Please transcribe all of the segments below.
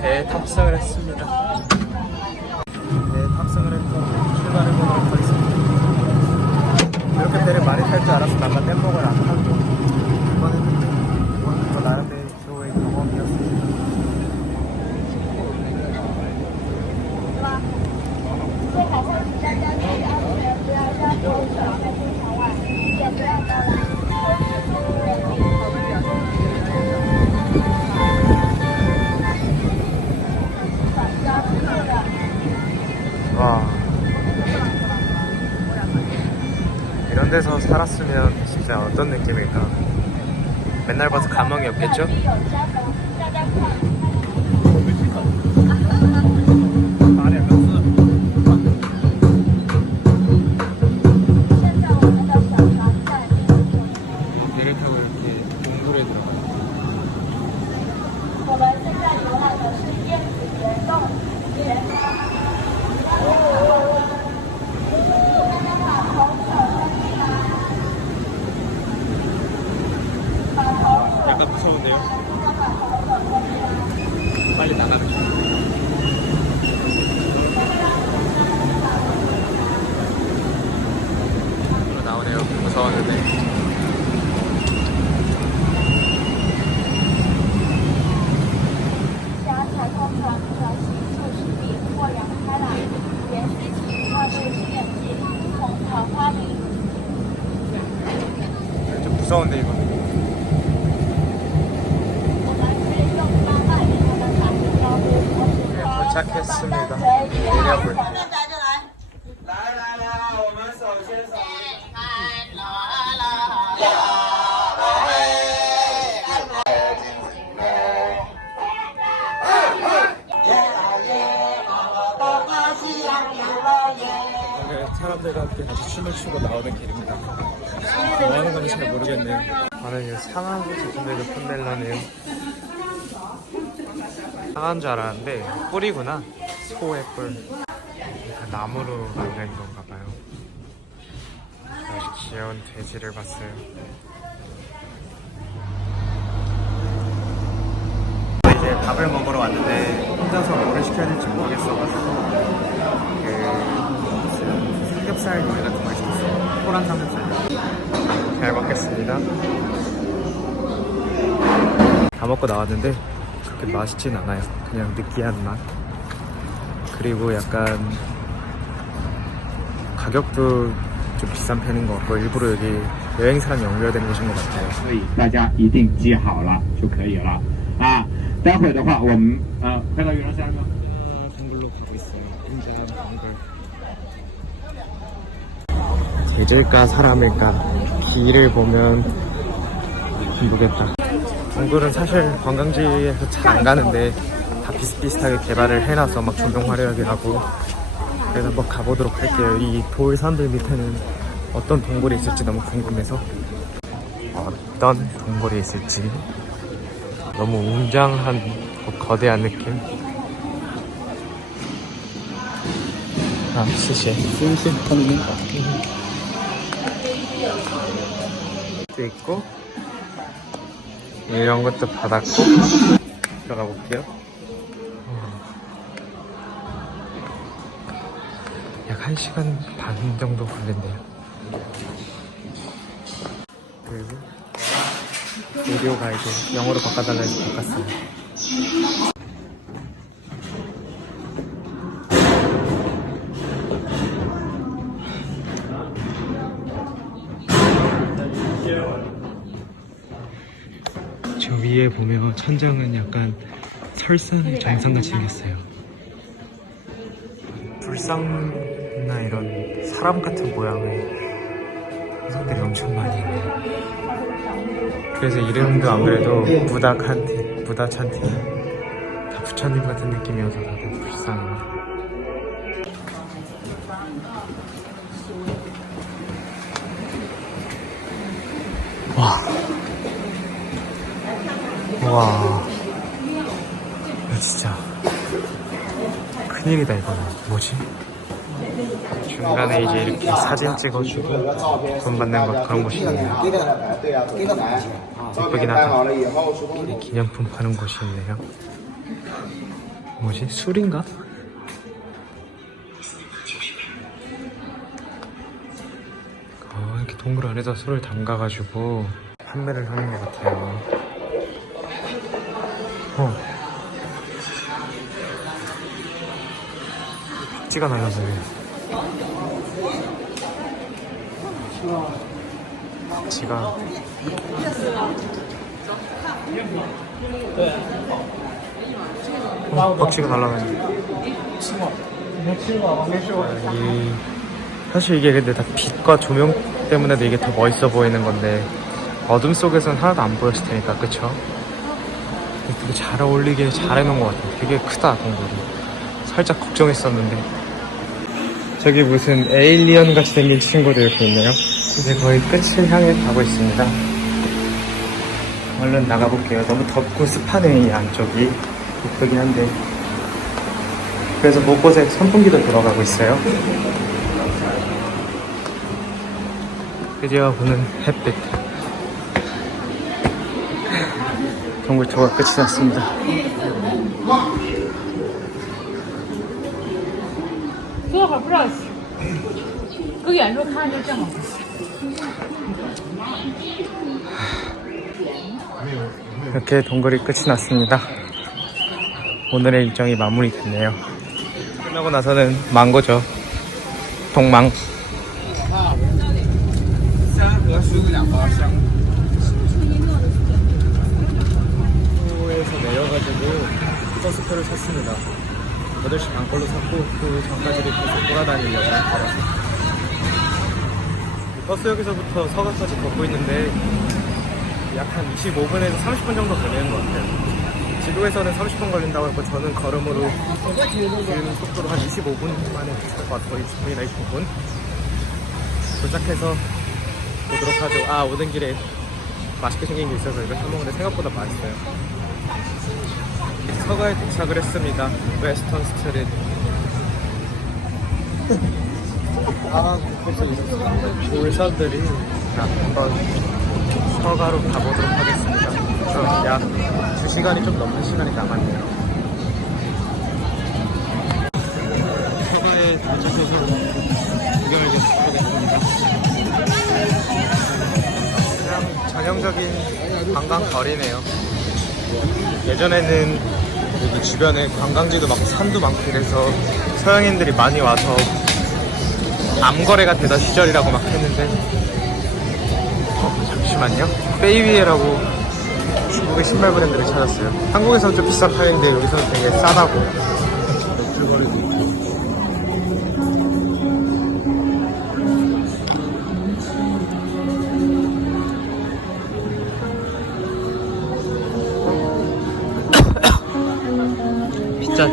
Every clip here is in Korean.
배에 탑승을 했습니다. 배에 탑승을 해서 출발해 보도록 하겠습니다. 이렇게 배를 많이 탈 줄 알았어. 난가 뗏목을 안 타고 맨날 봐서 감흥이 없겠죠? 사람들과 함께 같이 춤을 추고 나오는 길입니다. 뭐 하는 건지 잘 모르겠네요. 저는 이 상하고 제품에도 폰넬라네요. 상한 줄 알았는데 뿔이구나. 소의 뿔. 나무로 만든 건가 봐요. 아주 귀여운 돼지를 봤어요. 이제 밥을 먹으러 왔는데 혼자서 뭐를 시켜야 될지 모르겠어가지고 삼겹살 요리 같은 걸 시켰어요. 호란 삼겹살. 잘 먹겠습니다. 다 먹고 나왔는데 그렇게 맛있진 않아요. 그냥 느끼한 맛. 그리고 약간 가격도 좀 비싼 편인 것 같고 일부러 여기 여행사랑 연결된 곳인 것 같아요. 所以大家一定记好了就可以了啊。待会儿的话，我们呃看到云龙山吗？ 돼지일까 사람일까 길을 보면 모르겠다. 동굴은 사실 관광지에서 잘 안 가는데 다 비슷비슷하게 개발을 해놔서 막 조명 화려하게 하고 그래서 한번 가보도록 할게요. 이 돌 산들 밑에는 어떤 동굴이 있을지 너무 궁금해서 어떤 동굴이 있을지 너무 웅장한 거대한 느낌. 아, 谢谢. 도 있고 이런 것도 받았고 들어가 볼게요. 약 1시간 반 정도 걸린대요. 그리고 오디오 가이드 영어로 바꿔달라 해서 바꿨어요. 저 위에 보면 천장은 약간 설산의 정상같이 생겼어요. 불상이나 이런 사람 같은 모양의 화석들이 엄청 많이 있네요. 그래서 이름도 안 그래도 무다칸티, 무다찬티. 부처님 같은 느낌이어서 다들 불쌍해요. 와. 와. 진짜 큰일이다 이거는. 뭐지? 중간에 이제 이렇게 사진 찍어주고 돈 받는 것 그런 곳이 있네요. 예쁘긴 하다. 기념품 파는 곳이 있네요. 뭐지? 술인가? 아, 이렇게 동굴 안에다 술을 담가가지고 판매를 하는 것 같아요. 어. 찌가 날라서요. 지가 어, 박쥐가 날라가네. 이 사실 이게 근데 다 빛과 조명 때문에도 이게 더 멋있어 보이는 건데 어둠 속에선 하나도 안 보였을 테니까 그쵸? 되게 잘 어울리게 잘 해놓은 것 같아요. 되게 크다 동굴이. 살짝 걱정했었는데 저기 무슨 에일리언 같이 생긴 이렇게 있네요. 이제 거의 끝을 향해 가고 있습니다. 얼른 나가볼게요. 너무 덥고 습하네, 이 안쪽이. 예쁘긴 한데. 그래서 곳곳에 선풍기도 돌아가고 있어요. 드디어 보는 햇빛. 동굴 투어가 끝이 났습니다. 이렇게 동굴이 끝이 났습니다. 오늘의 일정이 마무리됐네요. 끝나고 나서는 망고죠. 동망. 버스표를 샀습니다. 8시 반 걸로 샀고 그 전까지도 계속 돌아다니려고 걸었어요. 버스역에서부터 서강까지 걷고 있는데 약 한 25분에서 30분 정도 걸리는 것 같아요. 지도에서는 30분 걸린다고 했고 저는 걸음으로 지금 속도로 한 25분 만에 도착할 것 같아요. 20분이나 25분. 도착해서 오도록 하죠. 아 오는 길에 맛있게 생긴 게 있어서 이거 사먹는데 생각보다 맛있어요. 서가에 도착을 했습니다. 웨스턴 스트릿. 아. 졸사들이 자, 한번 서가로 가보도록 하겠습니다. 그래서 약 2시간이 좀 넘는 시간이 남았네요. 서가에 도착해서 구경을 계속 하겠습니다. 그냥 전형적인 관광 거리네요. 예전에는 여기 주변에 관광지도 많고 산도 많고 그래서 서양인들이 많이 와서 암거래가 되던 시절이라고 막 했는데. 어, 잠시만요. 페이위에라고 중국의 신발 브랜드를 찾았어요. 한국에서는 좀 비싼 편인데 여기서는 되게 싸다고. 맥주 거리도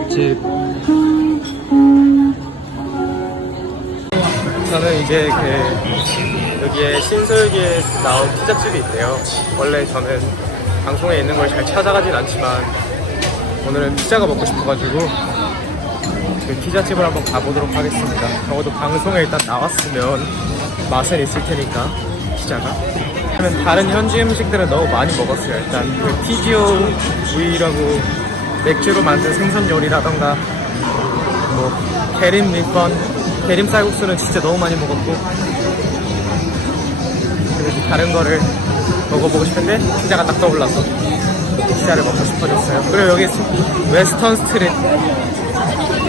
피자집 저는 이제 그 여기에 신설기에 나온 피자집이 있대요. 원래 저는 방송에 있는 걸 잘 찾아가진 않지만 오늘은 피자가 먹고 싶어가지고 그 피자집을 한번 가보도록 하겠습니다. 적어도 방송에 일단 나왔으면 맛은 있을 테니까 피자가. 그러면 다른 현지 음식들은 너무 많이 먹었어요. 일단 그 피지오 부위라고 맥주로 만든 생선 요리라던가 뭐 계림 밑번 계림 쌀국수는 진짜 너무 많이 먹었고 그래서 다른 거를 먹어보고 싶은데 피자가 딱 떠올라서 피자를 먹고 싶어졌어요. 그리고 여기 스- 웨스턴 스트릿.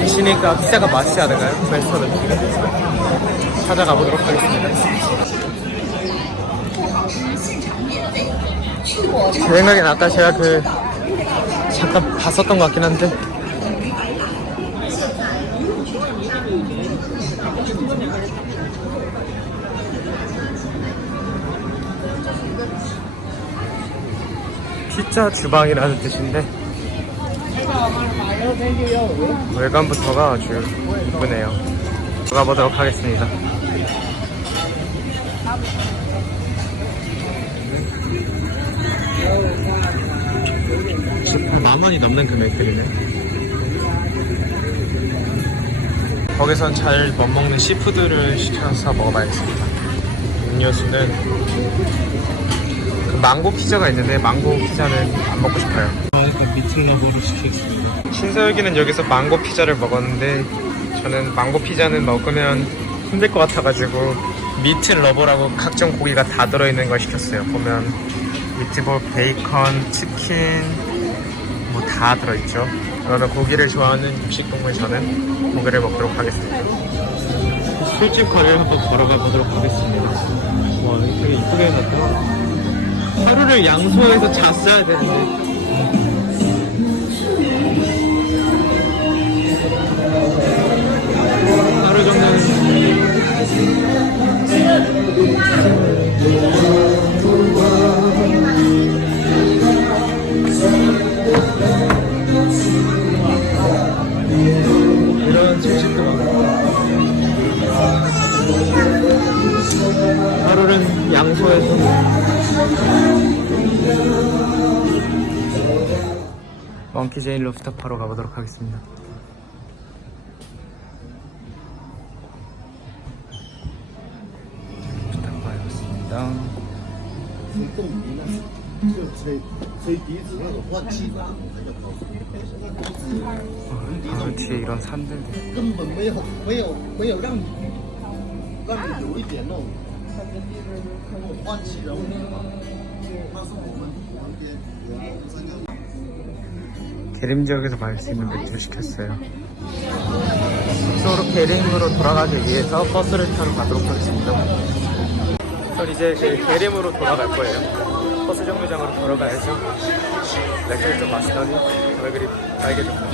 이시니까 피자가 맛있지 않을까요? 웨스턴 음식 찾아가 보도록 하겠습니다. 제 생각엔 아까 제가 그 잠깐 봤었던 것 같긴 한데 피자 주방이라는 뜻인데 외관부터가 아주 이쁘네요. 들어가 보도록 하겠습니다. 만 원이 넘는 금액들이네. 거기선 잘 못 먹는 시푸드를 시켜서 먹어봐야겠습니다. 음료수는 그 망고 피자가 있는데 망고 피자는 안 먹고 싶어요. 일단 미틀러버로 시키겠습니다. 신서유기는 여기서 망고 피자를 먹었는데 저는 망고 피자는 먹으면 힘들 것 같아가지고 미트 러버라고 각종 고기가 다 들어있는 걸 시켰어요. 보면 미트볼, 베이컨, 치킨 뭐 다 들어있죠. 그러면 고기를 좋아하는 육식동물 저는 고기를 먹도록 하겠습니다. 술집 거리를 한번 걸어가 보도록 하겠습니다. 와, 여기 되게 이쁘게 해놨다. 하루를 양소에서 잤어야 되는데. 하루 정도는 하루는 양소에서. 멍키제인 루프탑하러 가보도록 하겠습니다. 루프탑바였습니다. 바로 뒤에 이런 산들들 根本没有没有没有让你让你有一点那种欢喜的。那是我们旁边有这个。 계림 지역에서 마실 수 있는 맥주를 시켰어요. 숙소로 계림으로 돌아가기 위해서 버스를 타러 가도록 하겠습니다. 전 이제 그 계림으로 돌아갈 거예요. 버스 정류장으로 걸어가야죠. 맥주를 좀 마시더니 얼굴이 빨개졌고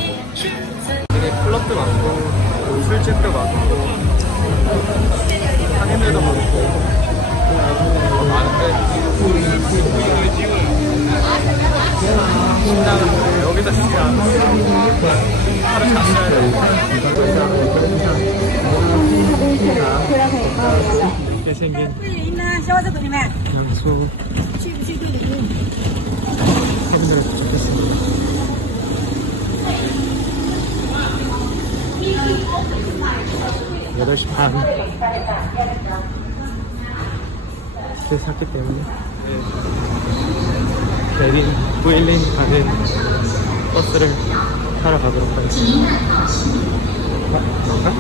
되게 클럽도 많고 술집도 많고 상인들도 많고 어, 많은데 신나는데 여기서 진짜 하루 잤어야 돼. 이렇게 생긴 양소 팬들을 도착했습니다. 여덟 시 반. 집에 샀기 때문에 베린 부일린 가는 버스를 타러 가도록 하겠습니다. 아, 그런가?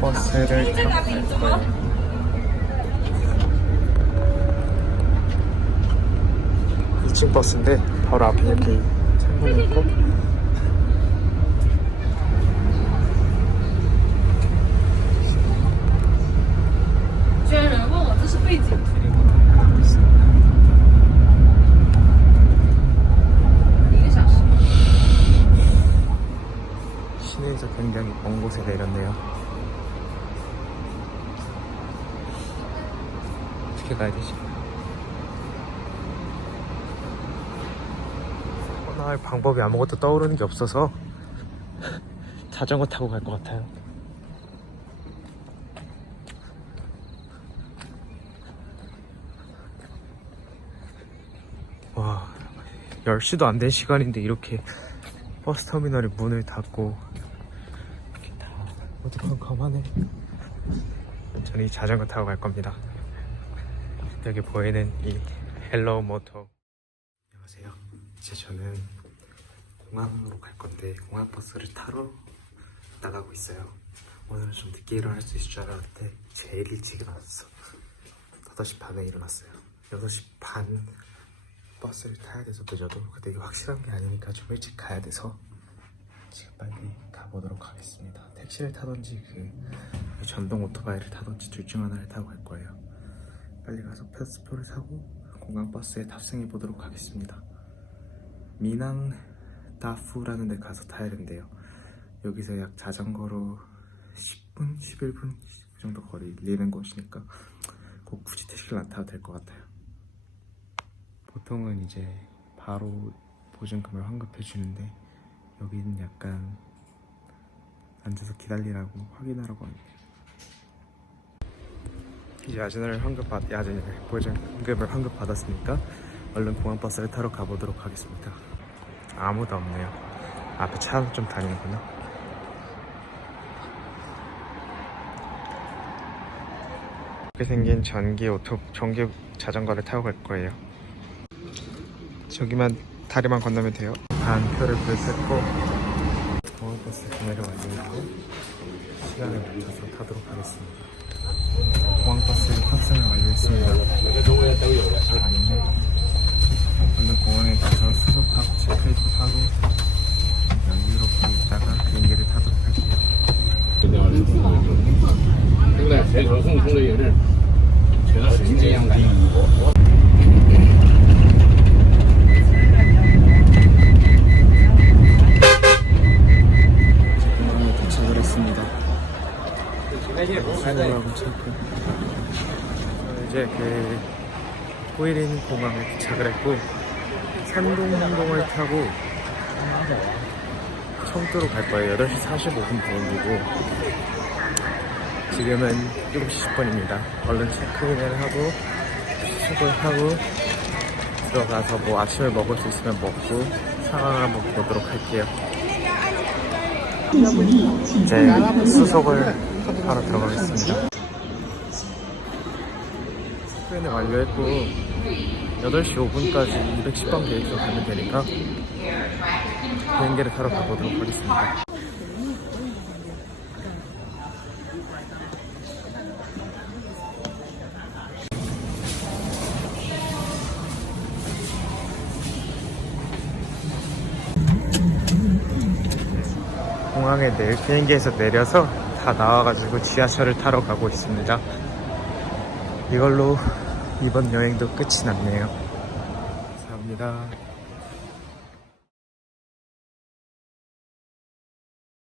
버스를 타고 2층 버스인데 바로 앞에 이렇게 창문이 있고 어떻게 가야 되지? 떠날 방법이 아무것도 떠오르는 게 없어서 자전거 타고 갈 것 같아요. 와, 10시도 안 된 시간인데 이렇게 버스 터미널이 문을 닫고 이렇게 다 어두컴컴하네. 저는 이 자전거 타고 갈 겁니다. 여기 보이는 이 헬로우 모토. 안녕하세요. 이제 저는 공항으로 갈 건데 공항 버스를 타러 나가고 있어요. 오늘은 좀 늦게 일어날 수 있을 줄 알았는데 제일 일찍 일어났어. 8시 반에 일어났어요. 6시 반 버스를 타야 돼서 늦어도 근데 이게 확실한 게 아니니까 좀 일찍 가야 돼서 지금 빨리 가보도록 하겠습니다. 택시를 타던지 그 전동 오토바이를 타던지 둘 중 하나를 타고 갈 거예요. 빨리 가서 패스포를 사고 공항 버스에 탑승해 보도록 하겠습니다. 미낭 다푸라는 데 가서 타야 된대요. 여기서 약 자전거로 10분, 11분 그 정도 거리리는 곳이니까 꼭 굳이 택시를 안 타도 될 것 같아요. 보통은 이제 바로 보증금을 환급해 주는데 여기는 약간 앉아서 기다리라고 확인하라고 합니다. 야전을 환급 받 야전을 보증금을 환급 받았으니까 얼른 공항 버스를 타러 가보도록 하겠습니다. 아무도 없네요. 앞에 차는 좀 다니는구나. 이렇게 생긴 전기 오토 전기 자전거를 타고 갈 거예요. 저기만 다리만 건너면 돼요. 반표를 구입했고 공항 버스 구매를 완료했고 시간을 맞춰서 타도록 하겠습니다. 공항버스 탑승을 완료했습니다. 공항에 도착을 했고 산동항공을 타고 청도로 갈 거예요. 8시 45분 비행기고. 지금은 7시 10분입니다. 얼른 체크인을 하고 수속을 하고 들어가서 뭐 아침을 먹을 수 있으면 먹고 상황을 한번 보도록 할게요. 이제 수속을 하러 들어가겠습니다. 스크린을 완료했고 8시 5분까지 210번 계획으로 가면 되니까 비행기를 타러 가보도록 하겠습니다. 공항에 내일 비행기에서 내려서 다 나와가지고 지하철을 타러 가고 있습니다. 이걸로 이번 여행도 끝이 났네요. 감사합니다.